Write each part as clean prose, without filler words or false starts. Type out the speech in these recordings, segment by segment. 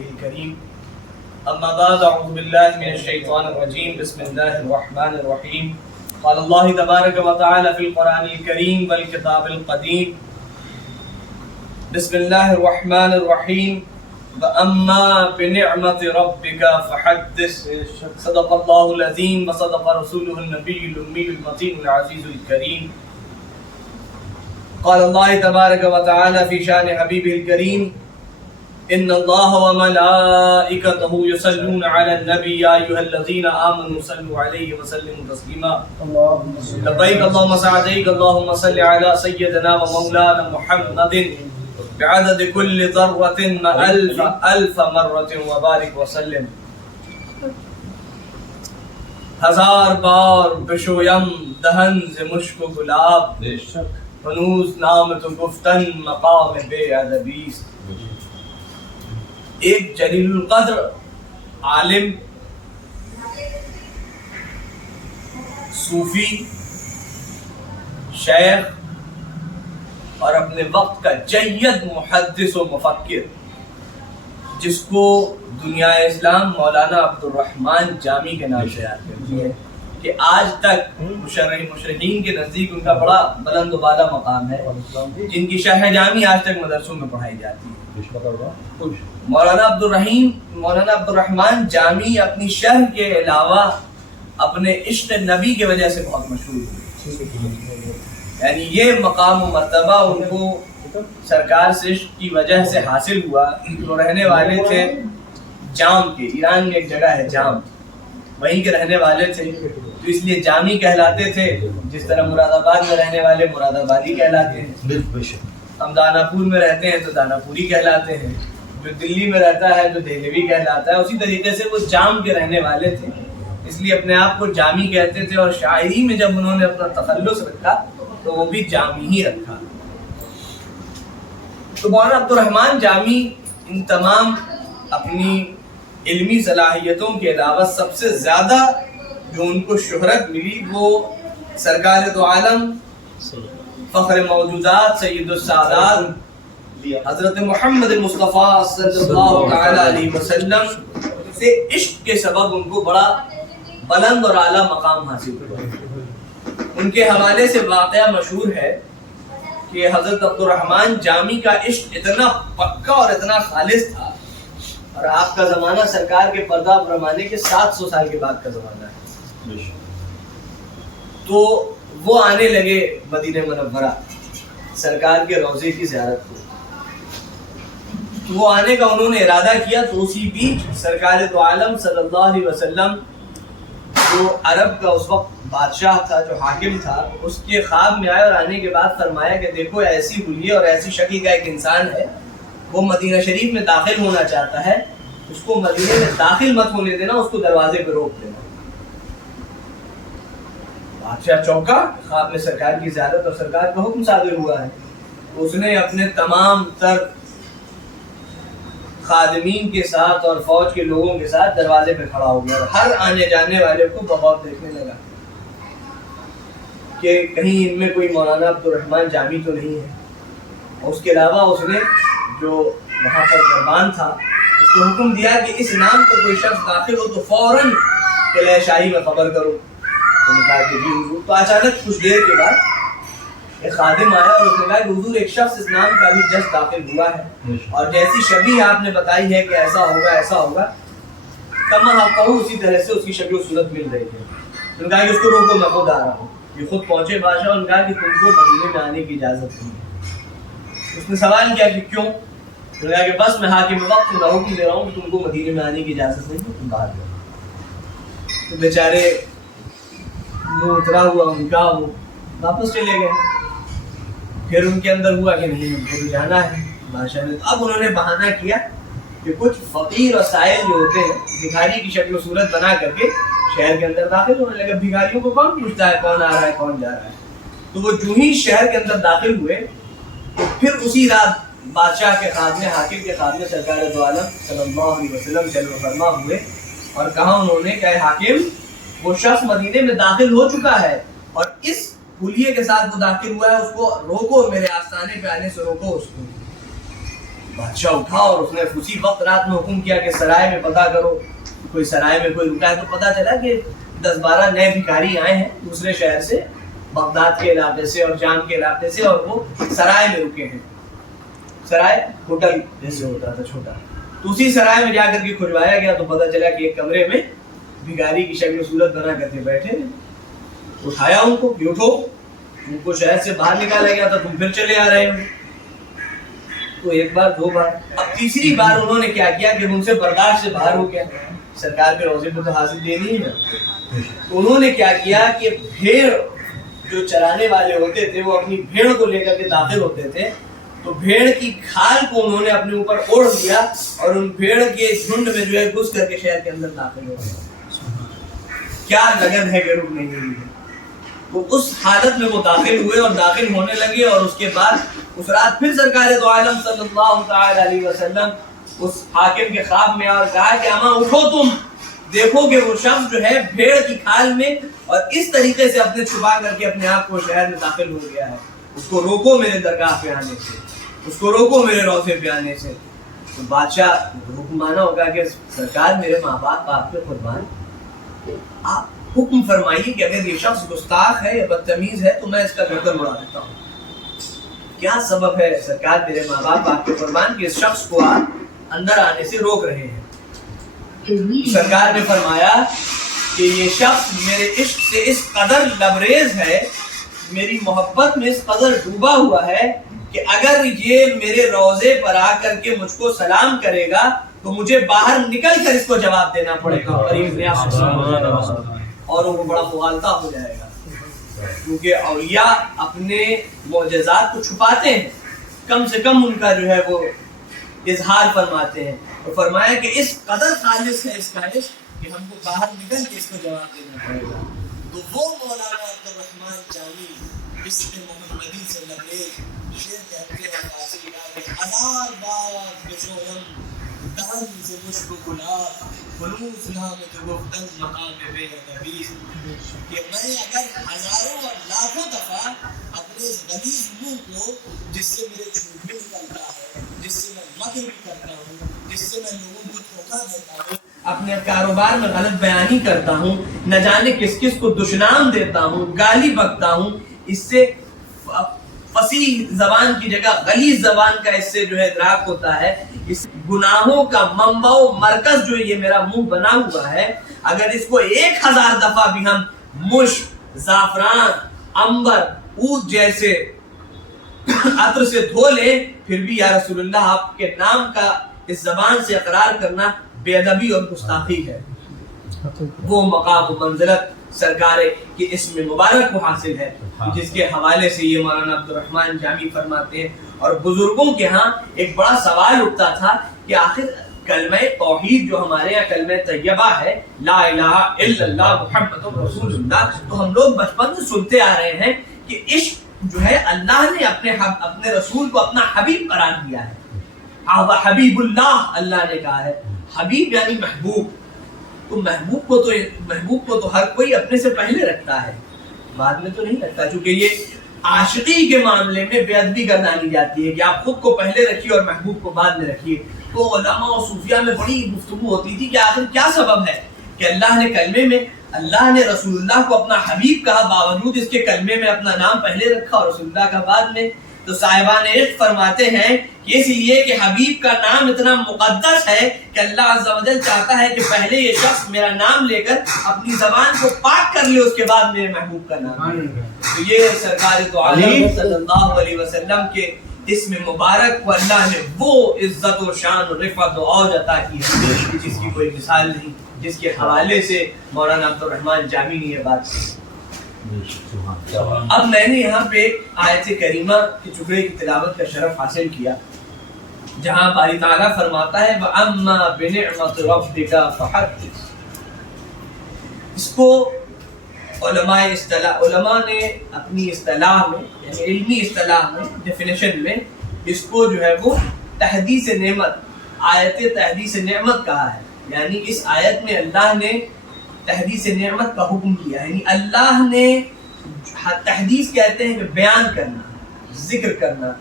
حبيبه الكريم أما بعد أعوذ بالله من الشيطان الرجيم بسم الله الرحمن الرحيم قال الله تبارك وتعالى في القرآن الكريم والكتاب القديم بسم الله الرحمن الرحيم وأما بنعمة ربك فحدث صدق الله العظيم وصدق رسوله النبي الأمي المتين العزيز الكريم قال الله تبارك وتعالى في شان حبيبه الكريم إن الله وملائكته يصلون على النبي يا أيها الذين آمنوا صلوا عليه وسلموا تسليما لبيك اللهم سعديك اللهم صل على سيدنا ومولانا محمد بعدد كل ذرة ألف مرة وبارك وسلم ہزار بار بشویم دہن سے مشک و گلاب ہنوز نام تو گفتن مقام بے ادبیست. ایک جلیل القدر عالم صوفی شیخ اور اپنے وقت کا جید محدث و مفکر جس کو دنیا اسلام مولانا عبدالرحمن جامی کے نام سے یاد کرتی ہے کہ آج تک مشرحین کے نزدیک ان کا بڑا بلند و بالا مقام ہے جن کی شرح جامی آج تک مدرسوں میں پڑھائی جاتی ہے. مولانا عبدالرحمن جامی اپنی شرح کے علاوہ اپنے عشق نبی کی وجہ سے بہت مشہور ہوئے. یعنی یہ مقام و مرتبہ ان کو سرکار سے عشق کی وجہ سے حاصل ہوا. جو رہنے والے تھے جام کے، ایران میں ایک جگہ ہے جام، وہیں کے رہنے والے تھے تو اس لیے جامی کہلاتے تھے. جس طرح مراد آباد میں رہنے والے مراد آبادی کہلاتے ہیں، ہم دانا پور میں رہتے ہیں تو دانا پوری کہلاتے ہیں، جو دلی میں رہتا ہے تو دہلوی کہلاتا ہے. اسی طریقے سے وہ جام کے رہنے والے تھے اس لیے اپنے آپ کو جامی کہتے تھے. اور شاعری میں جب انہوں نے اپنا تخلص رکھا تو وہ بھی جامی ہی رکھا. تو مولانا عبدالرحمن جامی ان تمام اپنی علمی صلاحیتوں کے علاوہ سب سے زیادہ جو ان کو شہرت ملی وہ سرکار دو عالم فخر موجودات سید السادات حضرت محمد مصطفیٰ صلی اللہ تعالی علیہ وسلم سے عشق کے سبب ان کو بڑا بلند اور اعلیٰ مقام حاصل ہوا. ان کے حوالے سے واقعہ مشہور ہے کہ حضرت عبدالرحمن جامی کا عشق اتنا پکا اور اتنا خالص تھا، اور آپ کا زمانہ سرکار کے پردہ فرمانے کے 700 سال کے بعد کا زمانہ ہے. تو وہ آنے لگے مدینہ منورہ سرکار کے روضے کی زیارت کو. تو وہ آنے کا انہوں نے ارادہ کیا تو اسی بیچ سرکار دو عالم صلی اللہ علیہ وسلم جو عرب کا اس وقت بادشاہ تھا، جو حاکم تھا، اس کے خواب میں آئے اور آنے کے بعد فرمایا کہ دیکھو ایسی حلیے اور ایسی شکل کا ایک انسان ہے، وہ مدینہ شریف میں داخل ہونا چاہتا ہے، اس کو مدینہ میں داخل مت ہونے دینا، اس کو دروازے پہ روک دینا. بادشاہ چونکا، خواب میں سرکار کی زیارت اور سرکار کا حکم صادر ہوا ہے. اس نے اپنے تمام تر خادمین کے ساتھ اور فوج کے لوگوں کے ساتھ دروازے پہ کھڑا ہو گیا اور ہر آنے جانے والے کو بغور دیکھنے لگا کہ کہیں ان میں کوئی مولانا عبدالرحمن جامی تو نہیں ہے. اس کے علاوہ اس نے جو وہاں پر دربان تھا اس کو حکم دیا کہ اس نام پر کوئی شخص داخل ہو تو فوراً قلعہ شاہی میں خبر کرو. تو نے کہا کہ جی حضور. تو اچانک کچھ دیر کے بعد ایک خادم آیا اور اس نے کہا کہ حضور ایک شخص اس نام کا بھی جسٹ داخل ہوا ہے اور جیسی شبیہ آپ نے بتائی ہے کہ ایسا ہوگا ایسا ہوگا، کما آپ کہوں اسی طرح سے اس کی شکل و صورت مل رہی ہے. انہوں نے کہا کہ اس کو روکو، میں خود آ رہا ہوں. یہ خود پہنچے بادشاہ اور کہا کہ تم کو مدینے میں آنے کی اجازت نہیں ہے. اس نے سوال کیا کہ کیوں؟ انہوں نے کہا کہ بس میں حاکم وقت میں حکم دے رہا ہوں کہ تم کو مدینے میں آنے کی اجازت نہیں ہے، تم باہر جاؤ. تو بیچارے منہ اترا ہوا ان کا وہ واپس چلے گئے. پھر ان کے اندر ہوا کہ نہیں ہم کو جانا ہے بادشاہ نے. اب انہوں نے بہانہ کیا کہ کچھ فقیر اور سائل جو ہوتے ہیں بھکاری کی شکل و صورت بنا کر کے شہر کے اندر داخل ہونے لگے. بھکاریوں کو کون پوچھتا ہے کون آ رہا ہے کون جا رہا ہے. تو وہ جو ہی شہر کے اندر داخل ہوئے تو پھر اسی رات بادشاہ کے خادمے حاکم کے خادمے سرکار دو عالم صلی اللہ علیہ وسلم جلوہ فرما ہوئے اور کہا انہوں نے کہ حاکم وہ شخص مدینے میں داخل ہو چکا ہے اور اس حلیے کے ساتھ وہ داخل ہوا ہے، اس کو روکو، میرے آستانے پہ آنے سے روکو اس کو. بادشاہ اٹھا اور اس نے اسی وقت رات میں حکم کیا کہ سرائے میں پتہ کرو، کوئی سرائے میں کوئی رکا ہے. تو پتہ چلا کہ 10-12 نئے بھکاری آئے ہیں دوسرے شہر سے، بغداد کے علاقے سے اور شام کے علاقے سے، اور وہ سرائے میں رکے ہیں. سرائے ہوٹل جیسے ہوتا تھا چھوٹا. تو اسی سرائے میں جا کر کے کھجوایا گیا تو پتہ چلا کہ ایک کمرے میں بھکاری کی شکل و صورت بنا کر کے بیٹھے ہیں. اٹھایا ان کو کہ اٹھو، ان کو شہر سے باہر نکالا گیا تھا، تم پھر چلے آ رہے ہو. تو ایک بار، دو بار، اب تیسری بار انہوں نے کیا کیا کہ ان سے برداشت سے باہر ہو گیا. سرکار کے روزے پہ تو حاصل دینی ہے. تو انہوں نے کیا کیا کہ بھیڑ جو چرانے والے ہوتے تھے وہ اپنی بھیڑ کو لے کر کے داخل ہوتے تھے، تو بھیڑ کی کھال کو انہوں نے اپنے اوپر اوڑھ دیا اور ان بھیڑ کے جھنڈ میں جو ہے گھس کر کے شہر کے اندر داخل ہو گئے. کیا لگن ہے کہ رک نہیں ہوئی ہے. وہ اس حالت میں وہ داخل ہوئے اور داخل ہونے لگے، اور اس کے بعد اس رات پھر سرکار دو عالم صلی اللہ تعالی علیہ وسلم اس حاکم کے خواب میں اور کہا کہ اماں اٹھو، تم دیکھو کہ وہ شخص جو ہے بھیڑ کی کھال میں اور اس طریقے سے اپنے چھپا کر کے اپنے آپ کو شہر میں داخل ہو گیا ہے. اس کو روکو میرے درگاہ پہ آنے سے، اس کو روکو میرے روضے پہ آنے سے. تو بادشاہ حکم مانا ہوگا کہ سرکار میرے ماں باپ آپ پہ قربان، آپ حکم فرمائیے کہ اگر یہ شخص گستاخ ہے یا بدتمیز ہے تو میں اس کا گردن اڑا دیتا ہوں. کیا سبب ہے سرکار میرے ماں باپ آپ کے قربان کہ اس شخص کو آپ اندر آنے سے روک رہے ہیں؟ سرکار نے فرمایا کہ یہ شخص میرے عشق سے اس قدر لبریز ہے، میری محبت میں اس قدر ڈوبا ہوا ہے کہ اگر یہ میرے روضے پر آ کر کے مجھ کو سلام کرے گا تو مجھے باہر نکل کر اس کو جواب دینا پڑے گا اور وہ بڑا مغالطہ ہو جائے گا. کیونکہ اولیاء اپنے معجزات کو چھپاتے ہیں، کم سے کم ان کا جو ہے وہ اظہار فرماتے ہیں. تو فرمایا کہ اس قدر خالص ہے اس کا عشق کہ ہم کو باہر نکل کے اس کو جواب دینا پڑے گا. تو وہ مولانا عبدالرحمن جامی اس میں محمدی سے لبریز شعر کہتے ہیں ہزار بار بشورم دہن سے مشک و گلاب فلوس نام تو گفتن مقام بے ادبی، کہ میں اگر ہزاروں اور لاکھوں دفعہ اپنے اس غلیظ منہ کو جس سے میرے جھوٹ بھی نکلتا ہے، جس سے میں مکر بھی کرتا ہوں، جس سے میں لوگوں کو دھوکہ دیتا ہوں، اپنے کاروبار میں غلط بیانی کرتا ہوں، نہ جانے کس کس کو دشنام دیتا ہوں، گالی بکتا ہوں، اس سے فصیح زبان کی جگہ غلیظ زبان کا اس سے جو ہے ادراک ہوتا ہے. اس گناہوں کا منبع و مرکز جو یہ میرا منہ بنا ہوا ہے، اگر اس کو 1000 دفعہ بھی ہم مشک، زعفران، عنبر، عود جیسے عطر سے دھو لیں پھر بھی یا رسول اللہ آپ کے نام کا اس زبان سے اقرار کرنا بے ادبی اور گستاخی ہے. وہ مقام و منزلت سرکار کے اسم مبارک کو حاصل ہے جس کے حوالے سے یہ مولانا عبدالرحمن جامی فرماتے ہیں. اور بزرگوں کے ہاں ایک بڑا سوال اٹھتا تھا کہ آخر کلمہ توحید جو ہمارے یہاں کلمہ طیبہ ہے، لا الہ الا اللہ محمد رسول اللہ، تو ہم لوگ بچپن سے سنتے آ رہے ہیں کہ عشق جو ہے اللہ نے اپنے رسول کو اپنا حبیب قرار دیا ہے. حبیب اللہ اللہ نے کہا ہے، حبیب یعنی محبوب. تو محبوب کو تو ہر کوئی اپنے سے پہلے رکھتا ہے، بعد میں تو نہیں رکھتا. چونکہ یہ عاشقی کے معاملے میں بے ادبی گردانی جاتی ہے کہ آپ خود کو پہلے رکھیے اور محبوب کو بعد میں رکھیے. تو علماء و صوفیہ میں بڑی گفتگو ہوتی تھی کہ آخر کیا سبب ہے کہ اللہ نے کلمے میں اللہ نے رسول اللہ کو اپنا حبیب کہا، باوجود اس کے کلمے میں اپنا نام پہلے رکھا اور رسول اللہ کا بعد میں. تو صاحبان عشق فرماتے ہیں کہ اس لیے کہ حبیب کا نام اتنا مقدس ہے کہ اللہ عز و جل چاہتا ہے کہ پہلے یہ شخص میرا نام لے کر اپنی زبان کو پاک کر لے، اس کے بعد میرے محبوب کا نام لے. تو یہ سرکار تو عالم صلی اللہ علیہ وسلم کے اسم مبارک کو اللہ نے وہ عزت و شان و رفعت و عوج عطا کی ہے جس کی کوئی مثال نہیں، جس کے حوالے سے مولانا عبدالرحمن جامی نے یہ بات کی. اب میں نے یہاں پہ آیت کریمہ کے ٹکڑے کی تلاوت کا شرف حاصل کیا جہاں باری تعالیٰ فرماتا ہے وَأَمَّا بِنِعْمَةِ رَبِّكَ فَحَدِّثْ. اس کو علماء نے اپنی اصطلاح میں یعنی علمی اصطلاح میں ڈیفینیشن میں اس کو جو ہے وہ تحدیث نعمت، آیت تحدیث نعمت کہا ہے. یعنی اس آیت میں اللہ نے تحدیث نعمت کا حکم کیا، یعنی اللہ نے تحدیث کہتے ہیں کہ بیان کرنا، ذکر کرنا،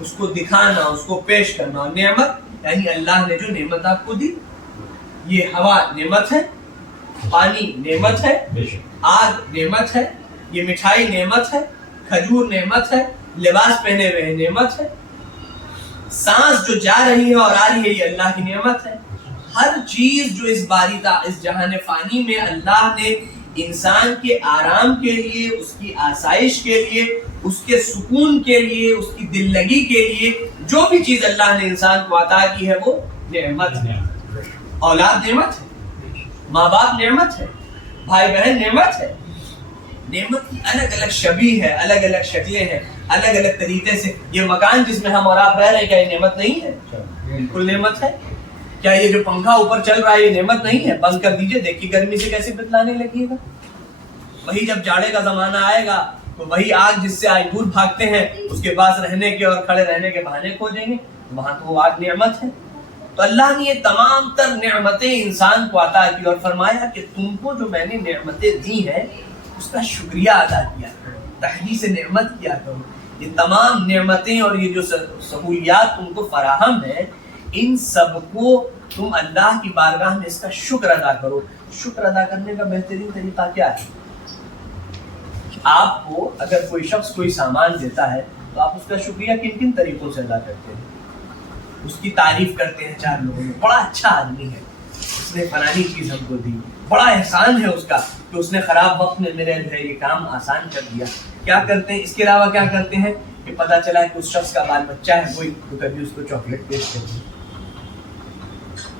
اس کو دکھانا، اس کو پیش کرنا. اور نعمت یعنی اللہ نے جو نعمت آپ کو دی. یہ ہوا نعمت ہے، پانی نعمت ہے، آگ نعمت ہے، یہ مٹھائی نعمت ہے، کھجور نعمت ہے، لباس پہنے ہوئے نعمت ہے، سانس جو جا رہی ہے اور آ رہی ہے یہ اللہ کی نعمت ہے. ہر چیز جو اس جہان فانی میں اللہ نے انسان کے آرام کے لیے، اس کی آسائش کے لیے، اس کے سکون کے لیے، اس کی دل لگی کے لیے جو بھی چیز اللہ نے انسان کو عطا کی ہے وہ نعمت ہے. اولاد نعمت ہے، ماں باپ نعمت ہے، بھائی بہن نعمت ہے. نعمت کی الگ الگ شبیہ ہے، الگ الگ شکلیں ہیں، الگ الگ طریقے سے. یہ مکان جس میں ہم اور آپ رہ رہے ہیں کیا یہ نعمت نہیں ہے؟ بالکل نعمت ہے. کیا یہ جو پنکھا اوپر چل رہا ہے یہ نعمت نہیں ہے؟ بند کر دیجئے، دیکھیے گرمی سے کیسے بتلانے لگیے گا. وہی جب جاڑے کا زمانہ آئے گا تو وہی آگ جس سے آئندور بھاگتے ہیں اس کے پاس رہنے کے اور کھڑے رہنے کے بہانے کھوجیں گے، وہاں تو وہ آگ نعمت ہے. تو اللہ نے یہ تمام تر نعمتیں انسان کو عطا کی اور فرمایا کہ تم کو جو میں نے نعمتیں دی ہیں اس کا شکریہ ادا کیا کرو، تحدیث نعمت کیا کرو. یہ تمام نعمتیں اور یہ جو سہولیات تم کو فراہم ہیں ان سب کو تم اللہ کی بارگاہ میں اس کا شکر ادا کرو. شکر ادا کرنے کا بہترین طریقہ کیا ہے؟ آپ کو اگر کوئی شخص کوئی سامان دیتا ہے تو آپ اس کا شکریہ کن کن طریقوں سے ادا کرتے ہیں؟ اس کی تعریف کرتے ہیں چار لوگوں میں، بڑا اچھا آدمی ہے، اس نے فلانی چیز ہم کو دی، بڑا احسان ہے اس کا کہ اس نے خراب وقت میں میرے جو ہے یہ کام آسان کر دیا. کیا کرتے ہیں؟ اس کے علاوہ کیا کرتے ہیں کہ پتا چلا کہ اس شخص کا بال بچہ ہے کوئی تو کبھی اس کو چاکلیٹ پیش کر دی،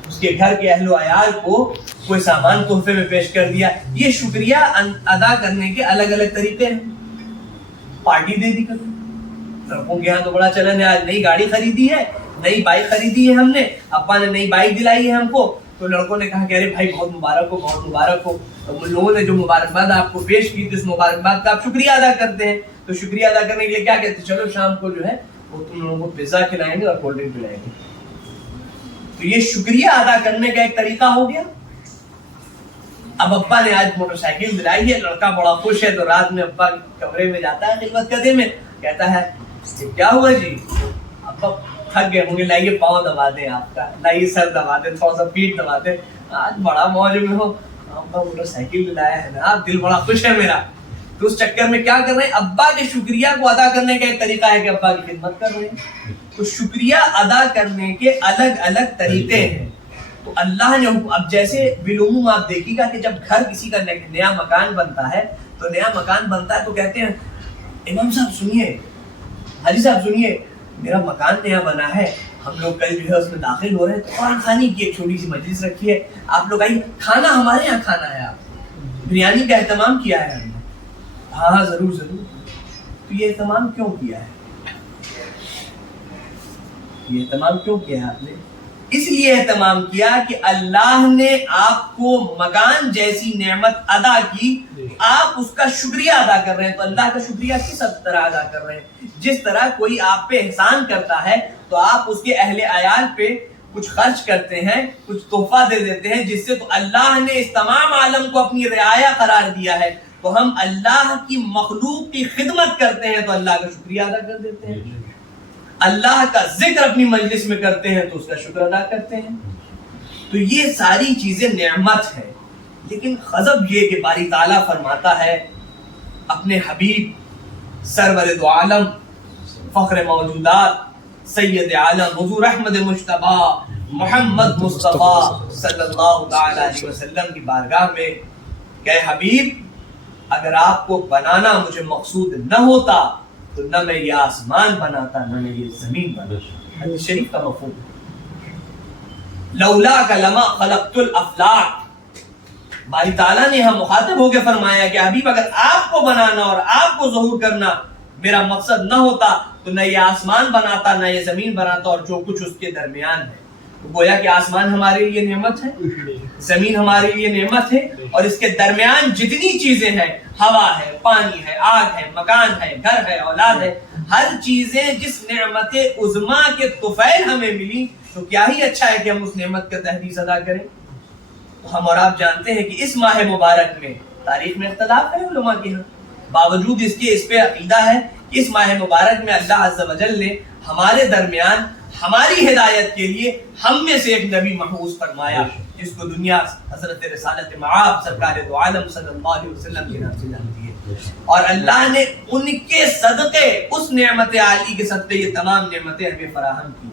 اس کے گھر کے اہل و عیال کو کوئی سامان تحفے میں پیش کر دیا. یہ شکریہ ادا کرنے کے الگ الگ طریقے ہیں. پارٹی دے دی کبھی، لڑکوں کے یہاں تو بڑا چلن ہے، آج نئی گاڑی خریدی ہے، نئی بائک خریدی ہے ہم نے، ابا نے نئی بائک دلائی ہے ہم کو، تو لڑکوں نے کہا کہ ارے بھائی بہت مبارک ہو، بہت مبارک ہو. تو ان لوگوں نے جو مبارکباد آپ کو پیش کی تو اس مبارکباد کا آپ شکریہ ادا کرتے ہیں. تو شکریہ ادا کرنے کے لیے کیا کہتے ہیں؟ چلو شام کو جو ہے وہ تم لوگوں کو پیزا کھلائیں گے اور کولڈ ڈرنک پلائیں گے. تو یہ شکریہ ادا کرنے کا ایک طریقہ ہو گیا. اب ابا نے آج موٹر سائیکل دلائی ہے، لڑکا بڑا خوش ہے تو رات میں ابا کمرے میں جاتا ہے خدمت کدے میں، کہتا ہے کیا ہوا جی؟ ابا تھک گئے ہوں گے، لائیے پاؤں دبا دیں آپ کا، لائیے سر دبا دیں، تھوڑا سا پیٹ دبا دیں، آج بڑا موج میں ہو، ابا موٹر سائیکل دلایا ہے نا، دل بڑا خوش ہے میرا. تو اس چکر میں کیا کر رہے ہیں؟ ابا کے شکریہ کو ادا کرنے کا ایک طریقہ ہے کہ ابا کی خدمت کر رہے ہیں. تو شکریہ ادا کرنے کے الگ الگ طریقے ہیں. تو اللہ نے اب جیسے بالعموم آپ دیکھیے گا کہ جب گھر کسی کا نیا مکان بنتا ہے تو نیا مکان بنتا ہے تو کہتے ہیں امام صاحب سنیے، حاجی صاحب سنیے، میرا مکان نیا بنا ہے، ہم لوگ کل جو ہے اس میں داخل ہو رہے ہیں تو قرآن خوانی کی ایک چھوٹی سی مجلس رکھی ہے، آپ لوگ آئیے، کھانا ہمارے یہاں کھانا ہے، آپ بریانی کا اہتمام کیا ہے ہم نے. ہاں ضرور ضرور. تو یہ اہتمام کیوں کیا ہے؟ یہ اہتمام کیوں کیا ہے آپ نے؟ اس لیے اہتمام کیا کہ اللہ نے آپ کو مکان جیسی نعمت ادا کی، آپ اس کا شکریہ ادا کر رہے ہیں. تو اللہ کا شکریہ کس طرح ادا کر رہے ہیں؟ جس طرح کوئی آپ پہ احسان کرتا ہے تو آپ اس کے اہل عیال پہ کچھ خرچ کرتے ہیں، کچھ تحفہ دے دیتے ہیں، جس سے تو اللہ نے اس تمام عالم کو اپنی رعایا قرار دیا ہے. تو ہم اللہ کی مخلوق کی خدمت کرتے ہیں تو اللہ کا شکریہ ادا کر دیتے ہیں. اللہ کا ذکر اپنی مجلس میں کرتے ہیں تو اس کا شکر ادا کرتے ہیں. تو یہ ساری چیزیں نعمت ہے. لیکن غضب یہ کہ باری تعالیٰ فرماتا ہے اپنے حبیب سرور دو عالم فخر موجودات سید عالم حضور احمد مجتبی محمد مصطفیٰ صلی اللہ تعالی علیہ وسلم کی بارگاہ میں کہ حبیب اگر آپ کو بنانا مجھے مقصود نہ ہوتا تو نہ میں یہ آسمان بناتا نہ میں یہ زمین بناتا. حدیث شریف کا مفہوم لولاک لما خلقت الافلاک. باری تعالیٰ نے ہم مخاطب ہو کے فرمایا کہ حبیب اگر آپ کو بنانا اور آپ کو ظہور کرنا میرا مقصد نہ ہوتا تو نہ یہ آسمان بناتا نہ یہ زمین بناتا اور جو کچھ اس کے درمیان ہے. تو گویا کہ آسمان ہمارے لیے نعمت ہے، زمین ہمارے لیے نعمت ہے، اور اس کے درمیان جتنی چیزیں ہیں، ہوا ہے، پانی ہے، آگ ہے، مکان ہے، گھر ہے، اولاد ہے، ہر چیزیں جس نعمت عظما کے طفیل ہمیں ملی تو کیا ہی اچھا ہے کہ ہم اس نعمت کا تحدیث ادا کریں. تو ہم اور آپ جانتے ہیں کہ اس ماہ مبارک میں تاریخ میں اختلاف ہے علماء کے ہاں، باوجود اس کے اس پہ عقیدہ ہے اس ماہ مبارک میں اللہ عز و جل نے ہمارے درمیان ہماری ہدایت کے لیے ہم میں سے ایک نبی محبوس فرمایا جس کو دنیا حضرت رسالت مآب سرکار دو عالم صلی اللہ علیہ وسلم کے نام سے جانتی ہے، اور اللہ نے ان کے صدقے، اس نعمت عالی کے صدقے یہ تمام نعمتیں ہمیں فراہم کی۔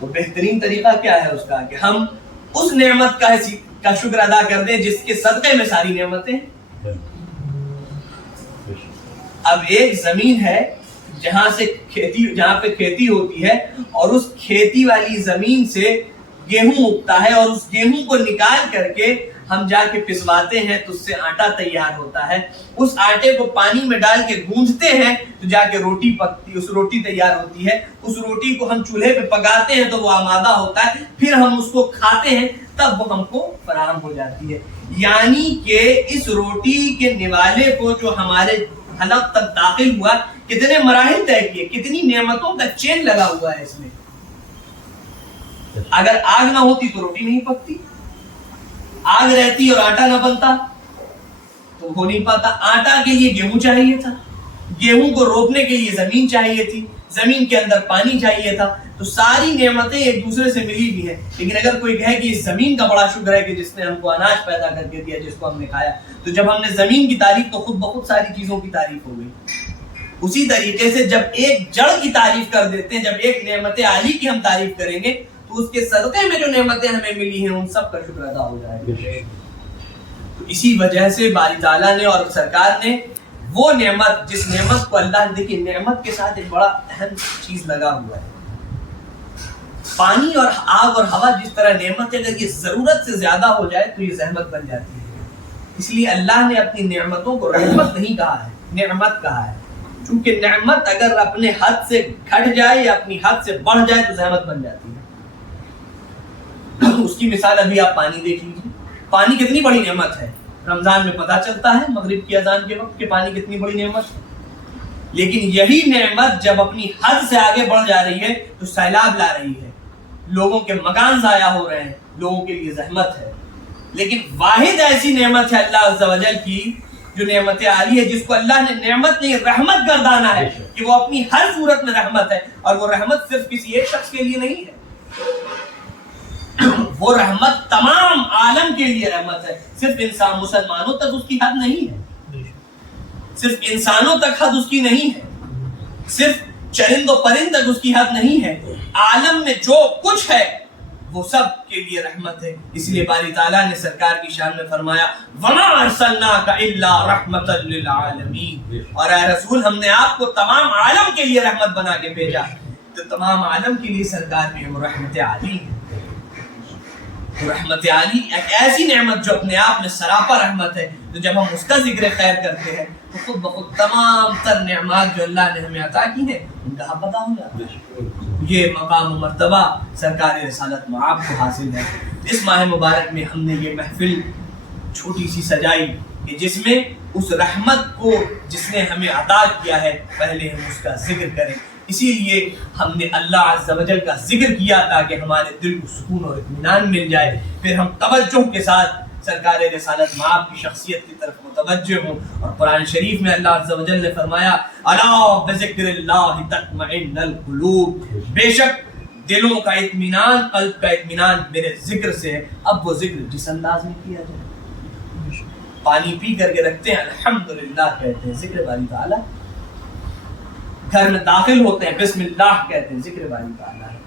تو بہترین طریقہ کیا ہے اس کا کہ ہم اس نعمت کا شکر ادا کر دیں جس کے صدقے میں ساری نعمتیں۔ اب ایک زمین ہے جہاں پہ کھیتی ہوتی ہے، اور اس کھیتی والی زمین سے گیہوں اگتا ہے، اور اس گیہوں کو نکال کر کے ہم جا کے پسواتے ہیں تو اس سے آٹا تیار ہوتا ہے، اس آٹے کو پانی میں ڈال کے گوندھتے ہیں تو جا کے روٹی پکتی، اس روٹی تیار ہوتی ہے، اس روٹی کو ہم چولہے پہ پکاتے ہیں تو وہ آمادہ ہوتا ہے، پھر ہم اس کو کھاتے ہیں تب وہ ہم کو فراہم ہو جاتی ہے۔ یعنی کہ اس روٹی کے نوالے کو جو ہمارے حلق تک داخل ہوا، کتنے مراحل طے کیے، کتنی نعمتوں کا چین لگا ہوا ہے اس میں۔ اگر آگ نہ ہوتی تو روٹی نہیں پکتی، آگ رہتی اور آٹا نہ بنتا تو ہو نہیں پاتا۔ آٹا کے لیے گیہوں چاہیے تھا، گیہوں کو روپنے کے لیے زمین چاہیے تھی، زمین کے اندر پانی چاہیے تھا، تو ساری نعمتیں ایک دوسرے سے ملی بھی ہیں۔ لیکن اگر کوئی کہے کہ اس زمین کا بڑا شکر ہے کہ جس نے ہم کو اناج پیدا کر کے دیا، جس کو ہم نے کھایا، تو جب ہم نے زمین کی تعریف تو خود بخود ساری چیزوں کی تعریف ہو گئی۔ اسی طریقے سے جب ایک جڑ کی تعریف کر دیتے ہیں، جب ایک نعمت عالی کی ہم تعریف کریں گے تو اس کے صدقے میں جو نعمتیں ہمیں ملی ہیں ان سب کا شکر ادا ہو جائے گا۔ تو اسی وجہ سے باری تعالیٰ نے اور سرکار نے وہ نعمت، جس نعمت کو اللہ نے، دیکھیے نعمت کے ساتھ ایک بڑا اہم چیز لگا ہوا ہے۔ پانی اور آگ اور ہوا جس طرح نعمت ہے، اگر یہ ضرورت سے زیادہ ہو جائے تو یہ زحمت بن جاتی ہے۔ اس لیے اللہ نے اپنی نعمتوں کو رحمت نہیں کہا ہے، نعمت کہا ہے، چونکہ نعمت اگر اپنے حد سے گھٹ جائے یا اپنی حد سے بڑھ جائے تو زحمت بن جاتی ہے۔ اس کی مثال ابھی آپ پانی دیکھ لیجیے، پانی کتنی بڑی نعمت ہے۔ رمضان میں پتہ چلتا ہے مغرب کی اذان کے وقت کہ پانی کتنی بڑی نعمت ہے، لیکن یہی نعمت جب اپنی حد سے آگے بڑھ جا رہی ہے تو سیلاب لا رہی ہے، لوگوں کے مکان ضائع ہو رہے ہیں، لوگوں کے لیے زحمت ہے۔ لیکن واحد ایسی نعمت ہے اللہ عز و جل کی جو نعمت عالی ہے، جس کو اللہ نے نعمت نہیں رحمت گردانا ہے، کہ وہ اپنی ہر صورت میں رحمت ہے، اور وہ رحمت صرف کسی ایک شخص کے لیے نہیں ہے، وہ رحمت تمام عالم کے لیے رحمت ہے۔ صرف انسان مسلمانوں تک اس کی حد نہیں ہے، صرف انسانوں تک حد اس کی نہیں ہے، صرف چرند و پرند تک اس کی حد نہیں ہے، عالم میں جو کچھ ہے وہ سب کے لیے رحمت ہے۔ اس لیے باری تعالیٰ نے سرکار کی شان میں فرمایا وَمَا أَرْسَلْنَاكَ إِلَّا رَحْمَةً لِلْعَالَمِينَ، اور اے رسول ہم نے آپ کو تمام عالم کے لیے رحمت بنا کے بھیجا۔ تو تمام عالم کے لیے سرکار میں ہم رحمت عالی ہے۔ رحمت عالی ایک ایسی نعمت جو اپنے آپ میں سراپا رحمت ہے، تو جب ہم اس کا ذکر خیر کرتے ہیں تو خود بخود تمام تر نعمات جو اللہ نے ہمیں عطا کی ہیں ان کا پتہ ہو جاتا ہے۔ یہ مقام و مرتبہ سرکار رسالت مآب کو حاصل ہے۔ اس ماہ مبارک میں ہم نے یہ محفل چھوٹی سی سجائی کہ جس میں اس رحمت کو جس نے ہمیں عطا کیا ہے پہلے ہم اس کا ذکر کریں۔ اسی لیے ہم نے اللہ عز و جل کا ذکر کیا تاکہ ہمارے دل کو سکون اور اطمینان مل جائے، پھر ہم توجہ کے ساتھ سرکار رسالت مآب کی شخصیت کی طرف متوجہ ہوں۔ اور قرآن شریف میں اللہ عز و جل نے فرمایا الا بذکر اللہ تطمئن القلوب، بے شک دلوں کا اطمینان، قلب کا اطمینان میرے ذکر سے ہے۔ اب وہ ذکر جس انداز میں کیا جائے، پانی پی کر کے رکھتے ہیں الحمدللہ کہتے ہیں، ذکر باری تعالیٰ، گھر میں داخل ہوتے ہیں بسم اللہ کہتے ہیں، ذکر باری تعالیٰ ہے۔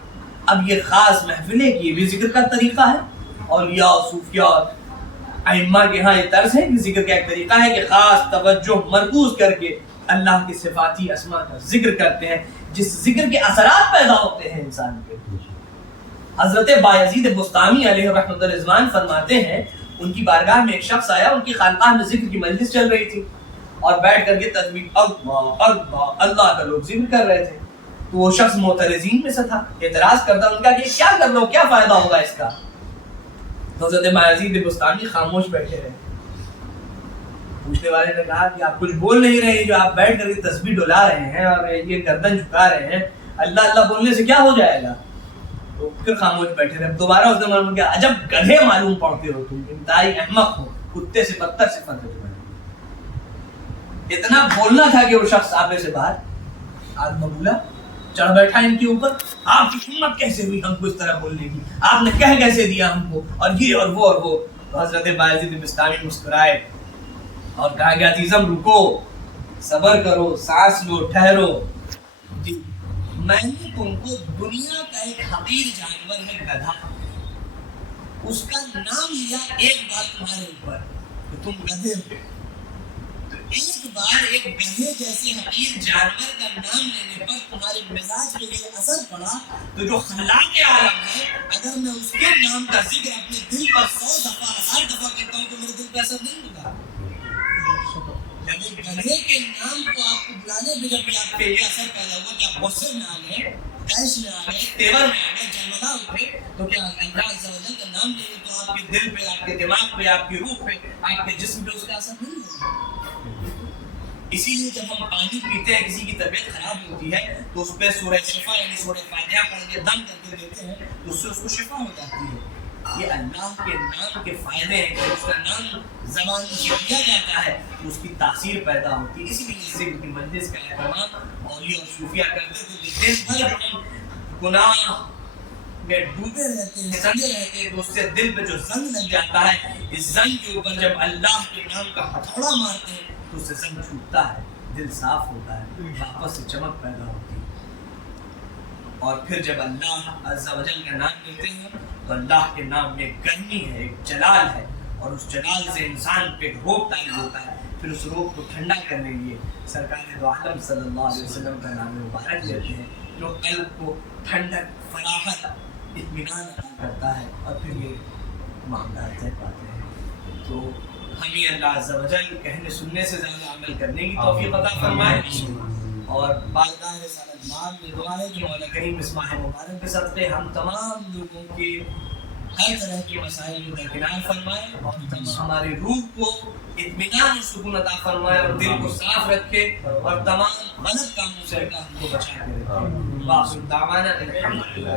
اب یہ خاص محفلیں کی بھی ذکر کا طریقہ ہے، اولیاء صوفیاء ائمہ کے ہاں یہ طرز ہے کہ ذکر کا ایک طریقہ ہے کہ خاص توجہ مرکوز کر کے اللہ کے صفاتی اسماء کا ذکر کرتے ہیں، جس ذکر کے اثرات پیدا ہوتے ہیں انسان کے۔ حضرت بایزید بستامی علیہ رحمۃ الرضوان فرماتے ہیں ان کی بارگاہ میں ایک شخص آیا، ان کی خانقاہ میں ذکر کی مجلس چل رہی تھی اور بیٹھ کر کے تسبیح اللہ اللہ اللہ کا لوگ ذکر کر رہے تھے، تو وہ شخص معترضین میں سے تھا، اعتراض کرتا ان کا کہ کیا کر رہے ہو، کیا فائدہ ہوگا اس کا؟ تو حضرت بایزید بستامی خاموش بیٹھے رہے۔ پوچھنے والے نے کہا کہ آپ کچھ بول نہیں رہے، جو آپ بیٹھ کر کے تسبیح ڈلا رہے ہیں اور یہ گردن جھکا رہے ہیں، اللہ اللہ بولنے سے کیا ہو جائے گا؟ تو پھر خاموش بیٹھے رہے۔ دوبارہ اس نے معلوم کیا، عجب گدھے معلوم پڑتے ہو تم، انتہائی احمق ہو، کتے سے بدتر صفت ہے تمہیں۔ اتنا بولنا تھا کہ وہ شخص آپے سے باہر آدمی بولا چڑھ بیٹھا ان کے اوپر. آپ کی ہمت کیسے ہوئی ہم کو اس طرح بولنے کی؟ آپ نے کہہ کیسے دیا ہم کو؟ اور یہ اور وہ اور وہ. تو حضرت بایزید بستامی مسکرائے اور کہا کہ عزیزم رکو، صبر کرو، سانس لو، ٹھہرو. جی میں نے تم کو دنیا کا ایک حقیر جانور ہے گدھا، اس کا نام لیا ایک بار تمہارے اوپر کہ تم گدھے ہو. تو ایک بار ایک گدھے جیسے حقیر جانور کا نام لینے پر تمہارے مزاج پہ یہ اثر پڑا، تو جو خلاق عالم ہے اگر میں اس کے نام کا ذکر اپنے دل پر 100 دفعہ 1000 دفعہ کہتا ہوں تو میرے دل پہ اثر نہیں ہوگا. جب ایک گدھے کے نام کو آپ کو بلانے پہ جب آپ پہ یہ اثر پیدا ہوا کہ آپ غصے میں آ گئے، تیش میں آ گئے، تیور میں آ گئے، جلملا اٹھے، تو کیا اللہ عز و جل کا نام لیں گے تو آپ کے دل پہ، آپ کے دماغ پہ، آپ کی روح پہ، آپ کے جسم پہ اس کا اثر نہیں ہوگا. اسی لیے جب ہم پانی پیتے ہیں، کسی کی طبیعت خراب ہوتی ہے تو اس پہ سورہ شفا یعنی سورہ فاتحہ پڑھ کے دم کر کے دیتے ہیں تو اس سے اس کو شفا ہو جاتی ہے. یہ اللہ کے نام کے فائدے ہیں کہ اس کا نام زبان سے لیا جاتا ہے تو اس کی تاثیر پیدا ہوتی ہے. اسی لیے ذکر کی مجلس کا اہتمام اولیاء اور صوفیاء کرتے تھے. دن بھر ہم گناہ میں ڈوبے رہتے ہیں، سڑے رہتے ہیں، تو اس سے دل پہ جو زنگ لگ جاتا ہے، اس زنگ کے اوپر جب اللہ کے نام کا ہتھوڑا مارتے ہیں تو اس سے زنگ چھوٹتا ہے، دل صاف ہوتا ہے، واپس سے چمک پیدا ہوتی ہے. اور پھر جب اللہ عز و جل کا نام لیتے ہیں تو اللہ کے نام میں ایک گرمی ہے، ایک جلال ہے، اور اس جلال سے انسان پہ ایک روب طائب ہوتا ہے. پھر اس روب کو ٹھنڈا کرنے کے لیے سرکار دو عالم صلی اللہ علیہ وسلم کا نام مبارک لیتے ہیں جو قلب کو ٹھنڈک، فراغت، اطمینان عطا کرتا ہے، اور پھر یہ معاملات طے پاتے ہیں. تو ہمیں اللہ عز و جل کہنے سننے سے زیادہ عمل کرنے کی توفیق عطا فرمائے. اور بارگاہ رسالت مآب میں دعا ہے کہ مولا کریم اس ماہ مبارک کے صدقے ہم تمام لوگوں کے ہر طرح کے مسائل کو درکنار فرمائے اور ہماری روح کو اطمینان و سکون عطا فرمائے اور دل کو صاف رکھے اور تمام غلط کاموں سے اللہ ہم کو بچا کے رکھے. باخر دعوانا الحمدللہ.